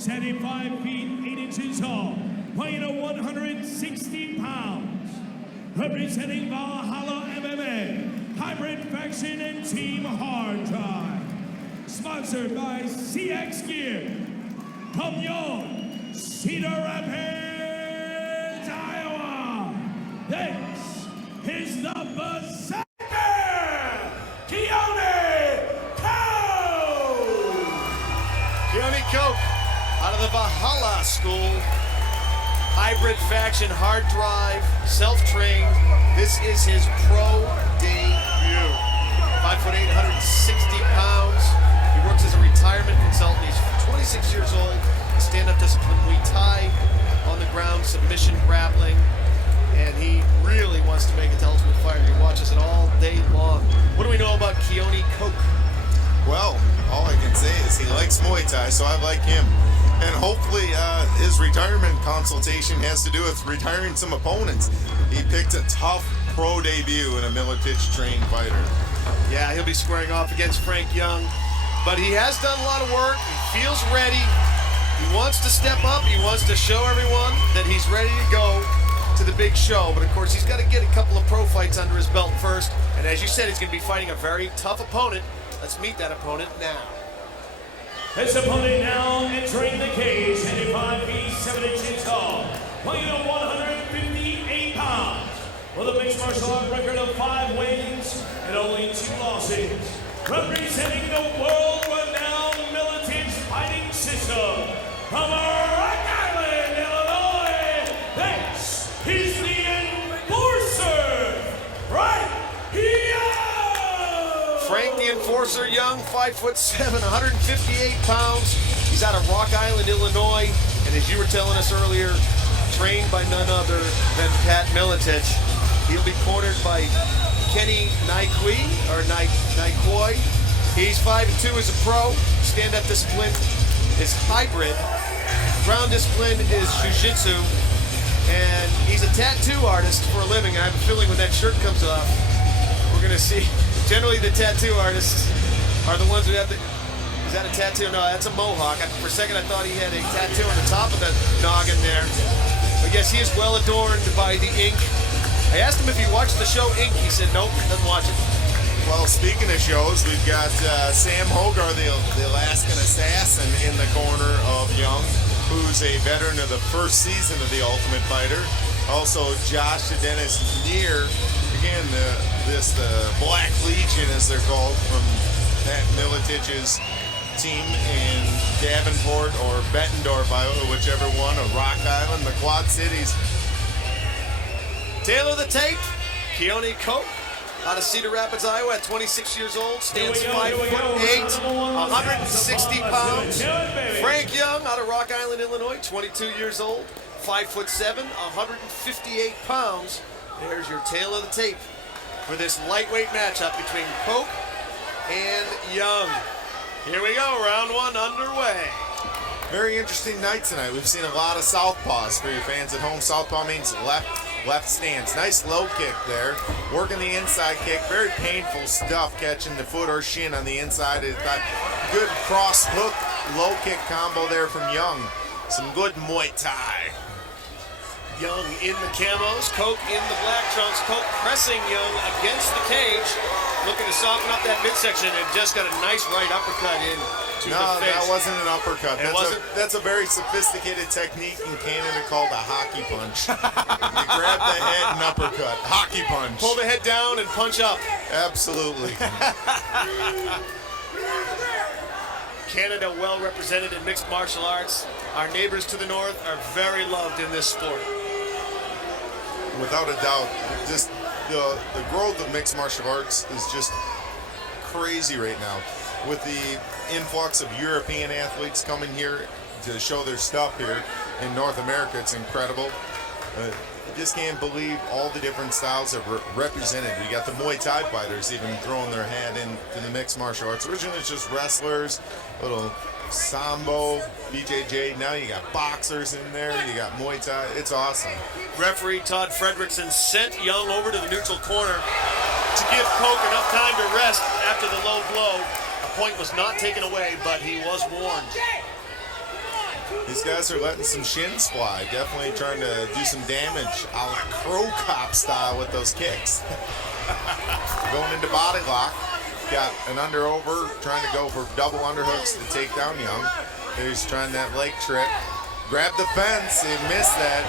75 feet 8 inches tall, weighing 160 pounds, representing Valhalla MMA, Hybrid Faction and Team Hard Drive, sponsored by CX Gear, from Young, Cedar Rapids, Iowa. This is the Berserker, Keone Koch! Keoni Koch, out of the Valhalla school, Hybrid Faction, Hard Drive, self-trained. This is his pro debut. 5'8", 160 pounds. He works as a retirement consultant. He's 26 years old. Stand-up discipline, Muay Thai, on the ground, submission grappling. And he really wants to make it to Ultimate Fighter. He watches it all day long. What do we know about Keoni Koch? Well, all I can say is he likes Muay Thai, so I like him. And hopefully his retirement consultation has to do with retiring some opponents. He picked a tough pro debut in a Miletich-trained fighter. Yeah, he'll be squaring off against Frank Young. But he has done a lot of work. He feels ready. He wants to step up. He wants to show everyone that he's ready to go to the big show. But of course, he's got to get a couple of pro fights under his belt first. And as you said, he's going to be fighting a very tough opponent. Let's meet that opponent now. His opponent now entering the cage, 75 feet 7 inches tall, weighing 158 pounds, with a mixed martial art record of 5 wins and only 2 losses. Representing the world-renowned Miletich fighting system from Rock Island, Illinois, this is the Enforcer, right here! Frank the Enforcer Young, 5'7", 158 pounds. He's out of Rock Island, Illinois, and as you were telling us earlier, trained by none other than Pat Miletich. He'll be cornered by Keoni Koch. He's 5'2" as a pro. Stand-up discipline is hybrid. Ground discipline is jiu-jitsu. And he's a tattoo artist for a living. I have a feeling when that shirt comes off, we're gonna see. Generally, the tattoo artists are the ones who have the. Is that a tattoo? No, that's a mohawk. For a second, I thought he had a tattoo on the top of the noggin there. But yes, he is well adorned by the ink. I asked him if he watched the show Ink. He said nope, doesn't watch it. Well, speaking of shows, we've got Sam Hogar, the Alaskan assassin, in the corner of Young, who's a veteran of the first season of The Ultimate Fighter. Also, Josh Dennis Neer, again, the Black Legion, as they're called, from Pat Miletich's team in Davenport or Bettendorf, Iowa, whichever one, or Rock Island, the Quad Cities. Tail of the tape, Keoni Koch, out of Cedar Rapids, Iowa, at 26 years old, stands 5'8", 160 pounds. Frank Young, out of Rock Island, Illinois, 22 years old, 5'7", 158 pounds. There's your tail of the tape for this lightweight matchup between Koch and Young. Here we go, round 1 underway. Very interesting night tonight. We've seen a lot of southpaws for your fans at home. Southpaw means left stance. Nice low kick there. Working the inside kick. Very painful stuff, catching the foot or shin on the inside. It's got good cross hook, low kick combo there from Young. Some good Muay Thai. Young in the camos, Koch in the black trunks. Koch pressing Young against the cage, looking to soften up that midsection, and just got a nice right uppercut in to the face. No, that wasn't an uppercut. That's a very sophisticated technique in Canada called a hockey punch. You grab the head and uppercut. Hockey punch. Pull the head down and punch up. Absolutely. Canada well represented in mixed martial arts. Our neighbors to the north are very loved in this sport. Without a doubt, just the growth of mixed martial arts is just crazy right now. With the influx of European athletes coming here to show their stuff here in North America, it's incredible. I just can't believe all the different styles that were represented. We got the Muay Thai fighters even throwing their hand into the mixed martial arts. Originally it's just wrestlers, little Sambo, BJJ. Now you got boxers in there. You got Muay Thai. It's awesome. Referee Todd Fredrickson sent Young over to the neutral corner to give Koch enough time to rest after the low blow. A point was not taken away, but he was warned. These guys are letting some shins fly. Definitely trying to do some damage a la Crow Cop style with those kicks. Going into body lock. Got an under over, trying to go for double underhooks to take down Young. He's trying that leg trip. Grab the fence, he missed that.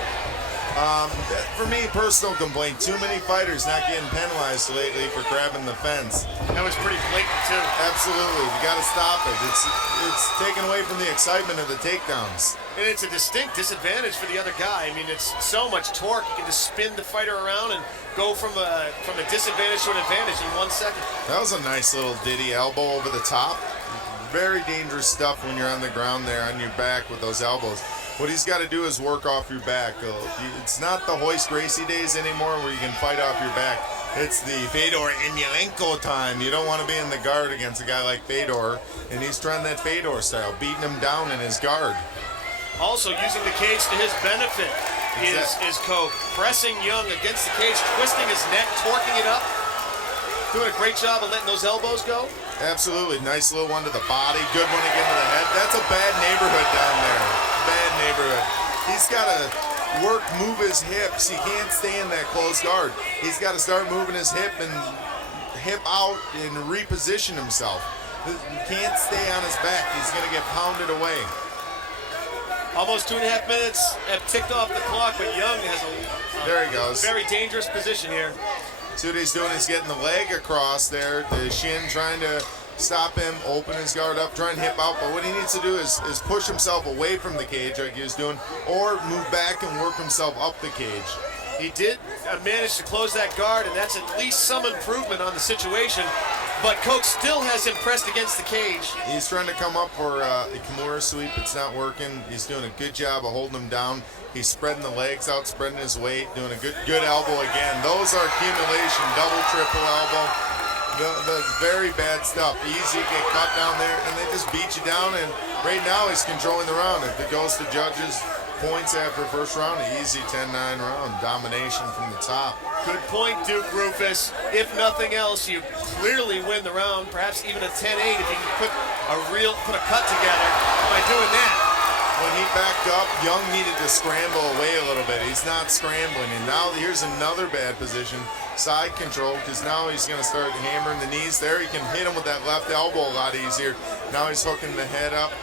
For me, personal complaint, too many fighters not getting penalized lately for grabbing the fence. That was pretty blatant too. Absolutely, you got to stop it. It's taken away from the excitement of the takedowns. And it's a distinct disadvantage for the other guy. I mean, it's so much torque. You can just spin the fighter around and go from a disadvantage to an advantage in 1 second. That was a nice little ditty elbow over the top. Very dangerous stuff when you're on the ground there on your back with those elbows. What he's got to do is work off your back. It's not the Hoist Gracie days anymore where you can fight off your back. It's the Fedor Emelianenko time. You don't want to be in the guard against a guy like Fedor, and he's trying that Fedor style, beating him down in his guard. Also using the cage to his benefit is Koch. Pressing Young against the cage, twisting his neck, torquing it up. Doing a great job of letting those elbows go. Absolutely. Nice little one to the body. Good one again to the head. That's a bad neighborhood down there. Bad neighborhood. He's got to move his hips. He can't stay in that close guard. He's got to start moving his hip out and reposition himself. He can't stay on his back. He's going to get pounded away. Almost 2.5 minutes have ticked off the clock, but Young has a there he goes. Very dangerous position here. See what he's doing is getting the leg across there, the shin, trying to stop him, open his guard up, try and hip out. But what he needs to do is push himself away from the cage like he was doing, or move back and work himself up the cage. He did manage to close that guard, and that's at least some improvement on the situation. But Koch still has him pressed against the cage. He's trying to come up for a Kimura sweep. It's not working. He's doing a good job of holding him down. He's spreading the legs out, spreading his weight, doing a good elbow again. Those are accumulation, double, triple elbow. The very bad stuff. Easy to get cut down there, and they just beat you down. And right now he's controlling the round. If it goes to judges' points after first round, easy 10-9 round. Domination from the top. Good point, Duke Rufus. If nothing else, you clearly win the round, perhaps even a 10-8 if you can put a cut together by doing that. When he backed up, Young needed to scramble away a little bit. He's not scrambling, and now here's another bad position. Side control, because now he's going to start hammering the knees there. He can hit him with that left elbow a lot easier. Now he's hooking the head up.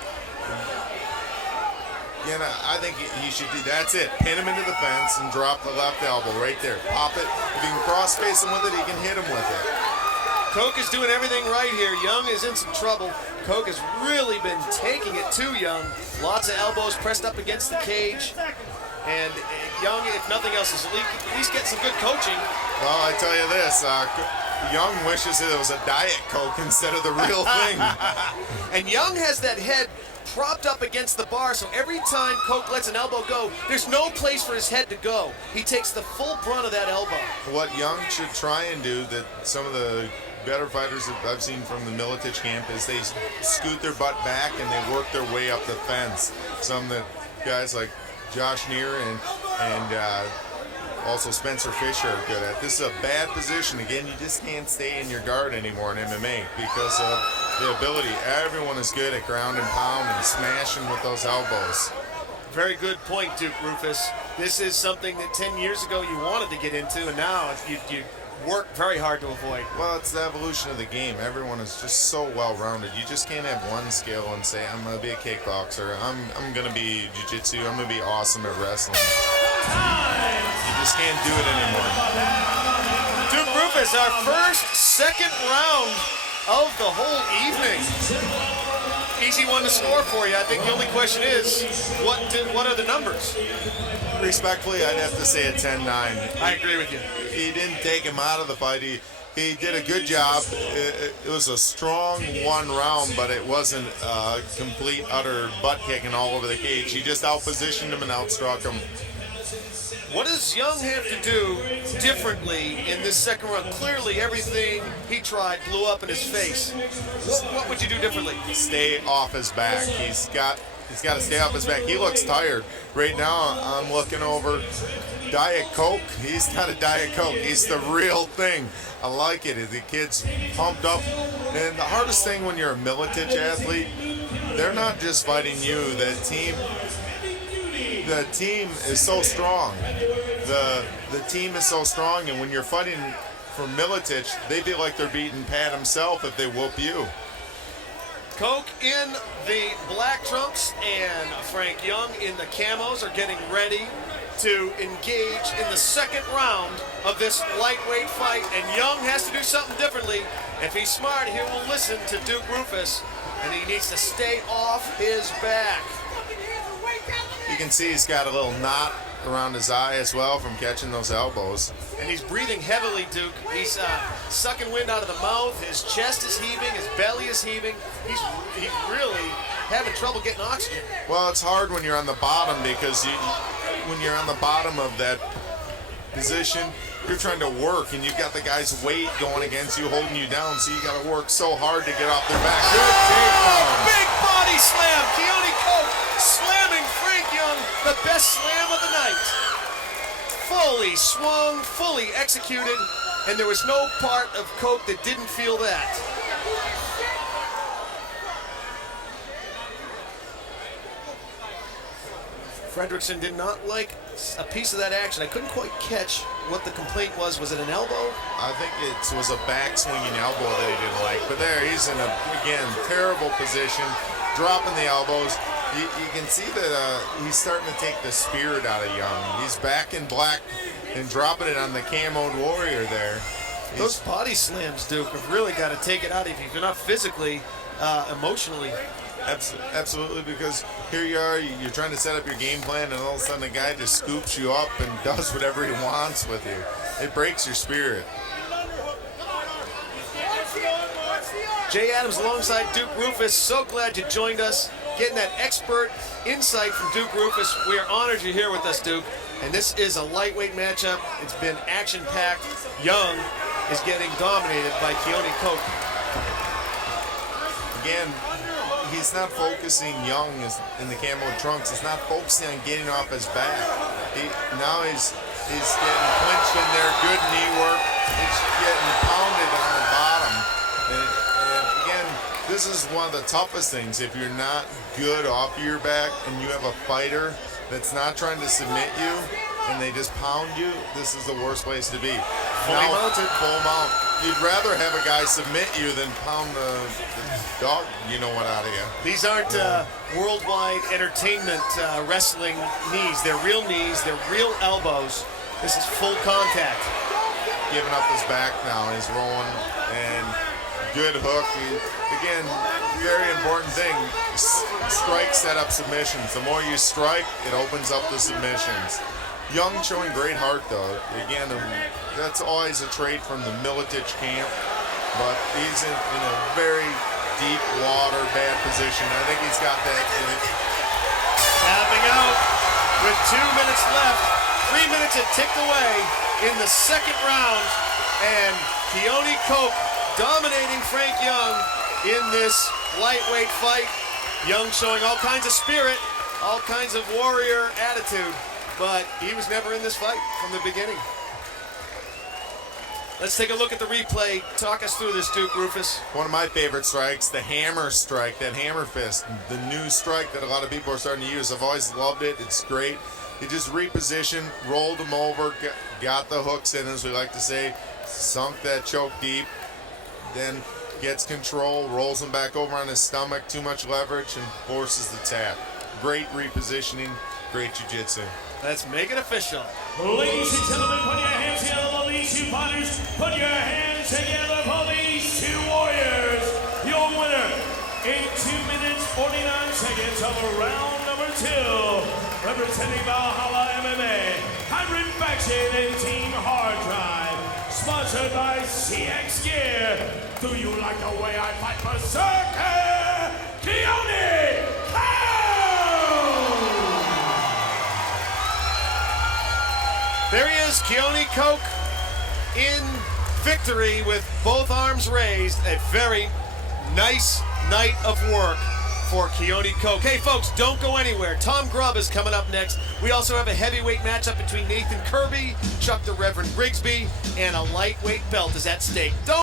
Again, I think he should do, that's it. Pin him into the fence and drop the left elbow right there. Pop it. If you can cross face him with it, he can hit him with it. Koch is doing everything right here. Young is in some trouble. Koch has really been taking it to Young. Lots of elbows pressed up against the cage. And Young, if nothing else, is at least get some good coaching. Well, I tell you this, Young wishes it was a Diet Coke instead of the real thing. And Young has that head propped up against the bar, so every time Koch lets an elbow go, there's no place for his head to go. He takes the full brunt of that elbow. What Young should try and do, that some of the better fighters that I've seen from the Militich camp, is they scoot their butt back and they work their way up the fence. Some of the guys like Josh Neer and also Spencer Fisher are good at. This is a bad position. Again, you just can't stay in your guard anymore in MMA because of the ability. Everyone is good at ground and pound and smashing with those elbows. Very good point, Duke Rufus. This is something that 10 years ago you wanted to get into, and now you work very hard to avoid. Well, it's the evolution of the game. Everyone is just so well-rounded. You just can't have one skill and say, I'm going to be a kickboxer, I'm going to be jiu-jitsu, I'm going to be awesome at wrestling. You just can't do it anymore. Duke Rufus, our second round of the whole evening. Easy one to score for you. I think the only question is, what are the numbers? Respectfully, I'd have to say a 10-9. I agree with you. He didn't take him out of the fight. He did a good job. It was a strong one round, but it wasn't complete, utter butt kicking all over the cage. He just outpositioned him and outstruck him. What does Young have to do differently in this second round? Clearly, everything he tried blew up in his face. What would you do differently? Stay off his back. He's got to stay off his back. He looks tired. Right now, I'm looking over Diet Coke. He's not a Diet Coke. He's the real thing. I like it. The kid's pumped up. And the hardest thing when you're a Militich athlete, they're not just fighting you. The team is so strong. The team is so strong, and when you're fighting for Miletich, they feel like they're beating Pat himself if they whoop you. Koch in the black trunks and Frank Young in the camos are getting ready to engage in the second round of this lightweight fight, and Young has to do something differently. If he's smart, he will listen to Duke Roufus, and he needs to stay off his back. You can see he's got a little knot around his eye as well from catching those elbows. And he's breathing heavily, Duke. He's sucking wind out of the mouth. His chest is heaving. His belly is heaving. He's really having trouble getting oxygen. Well, it's hard when you're on the bottom because when you're on the bottom of that position, you're trying to work, and you've got the guy's weight going against you, holding you down, so you got to work so hard to get off their back. Good takedown. Big body slam. Keoni Koch slamming Frank Young, the best slam of the night. Fully swung, fully executed, and there was no part of Koch that didn't feel that. Fredrickson did not like a piece of that action. I couldn't quite catch what the complaint was. Was it an elbow? I think it was a back swinging elbow that he didn't like. But there, he's in a, again, terrible position, dropping the elbows. You can see that he's starting to take the spirit out of Young. He's back in black and dropping it on the camoed warrior there. Those body slams, Duke, have really got to take it out of you. If you're not physically, emotionally. Absolutely, because here you are, you're trying to set up your game plan, and all of a sudden the guy just scoops you up and does whatever he wants with you. It breaks your spirit. Jay Adams alongside Duke Roufus. So glad you joined us, getting that expert insight from Duke Roufus. We are honored you're here with us, Duke. And this is a lightweight matchup. It's been action-packed. Young is getting dominated by Keoni Koch. Again, he's not focusing Young in the camo trunks. He's not focusing on getting off his back. Now he's getting clinched in there. Good knee work. He's getting pounded on the bottom. And again, this is one of the toughest things. If you're not good off your back and you have a fighter that's not trying to submit you and they just pound you, this is the worst place to be. Fully mounted. Full mount. You'd rather have a guy submit you than pound the dog, you know what, out of you. These aren't worldwide entertainment wrestling knees. They're real knees. They're real elbows. This is full contact. Giving up his back now. He's rolling, and good hook. Again, very important thing. Strike, set up submissions. The more you strike, it opens up the submissions. Young showing great heart, though. Again, that's always a trait from the Miletich camp, but he's in a very deep water, bad position. I think he's got that in it. Tapping out with 2 minutes left. 3 minutes had ticked away in the second round, and Keoni Koch dominating Frank Young in this lightweight fight. Young showing all kinds of spirit, all kinds of warrior attitude, but he was never in this fight from the beginning. Let's take a look at the replay. Talk us through this, Duke Roufus. One of my favorite strikes, the hammer strike, that hammer fist, the new strike that a lot of people are starting to use. I've always loved it. It's great. He just repositioned, rolled him over, got the hooks in, as we like to say, sunk that choke deep, then gets control, rolls him back over on his stomach, too much leverage, and forces the tap. Great repositioning, great jiu-jitsu. Let's make it official. Ladies and gentlemen, put your hands together for these two fighters. Put your hands together for these two warriors. Your winner in 2 minutes, 49 seconds of round number 2. Representing Valhalla MMA, Hybrid Faction and Team Hard Drive. Sponsored by CX Gear. Do you like the way I fight Berserker? Keone Koch! There he is, Keoni Koch in victory with both arms raised. A very nice night of work for Keoni Koch. Hey folks, don't go anywhere. Tom Grubb is coming up next. We also have a heavyweight matchup between Nathan Kirby, Chuck the Reverend Grigsby, and a lightweight belt is at stake. Don't